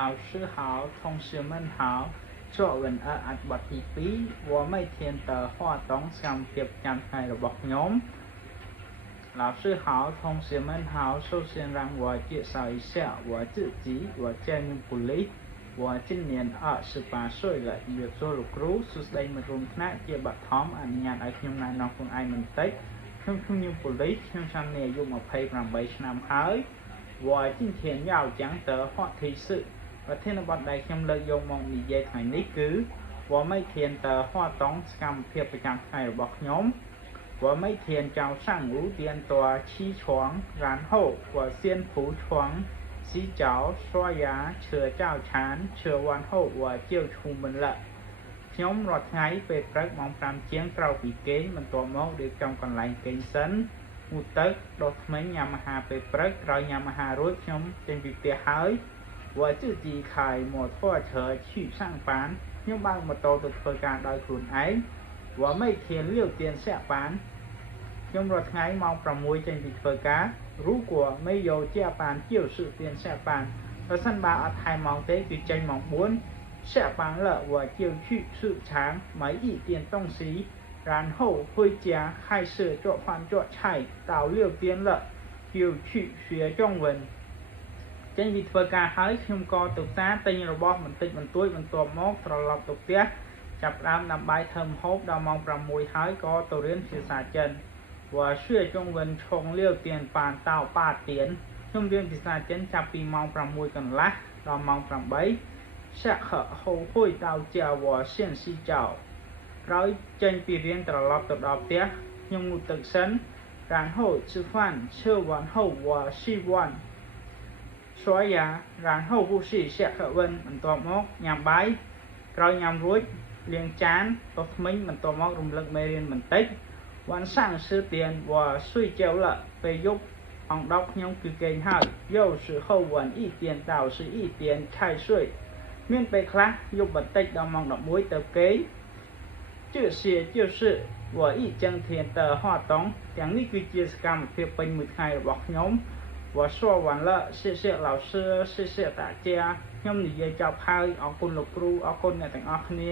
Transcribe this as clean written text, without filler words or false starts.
老师好，同学们好。作文บทที่2我每天的活动上เก็บจำให้ระบบnhóm。老师好，同学们好。首先让我介绍一下我自己，我叫宁ปุลิ我今年28岁了ជាចូលលោកគ្រូសួស្តីមិត្តរួមថ្នាក់ជាបឋមអនុញ្ញាតឲ្យខ្ញុំណែនាំខ្លួនឯងបន្តិចខ្ញុំ宁ปุลิខ្ញុំឆ្នាំនេះអាយុ28ឆ្នាំហើយ我今天要讲的话题是ប្រធានបទដែលខ្ញុំលើកយកមកនិយាយថ្ងៃនេះគឺ我每天的活动សកម្មភាពប្រចាំថ្ងៃរបស់ខ្ញុំ我每天早上5点多起床然后我先铺床洗澡刷牙吃早餐吃完后我就出门了ខ្ញុំរាល់ថ្ងៃពេលព្រឹកម៉ោង5ជាងក្រោយពីគេងបន្ទាប់មករៀបចំកន្លែងគេងសិនងូតទឹកដុសធ្មេញញ៉ាំអាហារពេលព្រឹកក្រោយញ៉ាំអាហាររួចខ្ញុំចេញពីផ្ទះហើយ我自己开摩托车去上班ខ្ញុំបើកម៉ូតូទៅធ្វើការដោយខ្លួនឯង我每天6点下班ខ្ញុំរាល់ថ្ងៃម៉ោង6ចេញពីធ្វើការ如果没有加班就是点下班បើសិនបើអត់ថែមម៉ោងទេគឺចេញម៉ោង4下班了我就去市场买一点东西然后回家开始做饭做菜到6点了就去学中文ចេញពីធ្វើការហើយខ្ញុំក៏ទៅផ្សារទិញរបស់បន្តិចបន្តួចបន្ទាប់មកត្រឡប់ទៅផ្ទះចាប់ផ្ដើមដើម្បីធ្វើម្ហូបដល់ម៉ោង6ហើយក៏ទៅរៀនភាសាចិន我学中文从6点半到8点ខ្ញុំរៀនភាសាចិនចាប់ពីម៉ោង6កន្លះដល់ម៉ោង8下课后回到家我先洗澡ក្រោយចេញពីរៀនត្រឡប់ទៅដល់ផ្ទះខ្ញុំងូតទឹកសិន然后吃饭吃完后我洗碗刷牙然后复习下课文បន្ទាប់មកញ៉ាំបាយក្រោយញ៉ាំរួចលាងចានដុសធ្មេញបន្ទាប់មករំលឹកមេរៀនបន្តិច晚上10点我睡觉了ពេលយប់អង្គ10ខ្ញុំគឺគេងហើយ有时候晚1点到11点才睡មានពេលខ្លះយប់បន្តិចដល់ម៉ោង11ទៅគេង这些就是我一整天的活动ទាំងនេះគឺជាសកម្មភាពពេញមួយថ្ងៃរបស់ខ្ញុំ我说完了谢谢老师谢谢大家ខ្ញុំនិយាយចប់ហើយអរគុណលោកគ្រូអរគុណអ្នកទាំងអស់គ្នា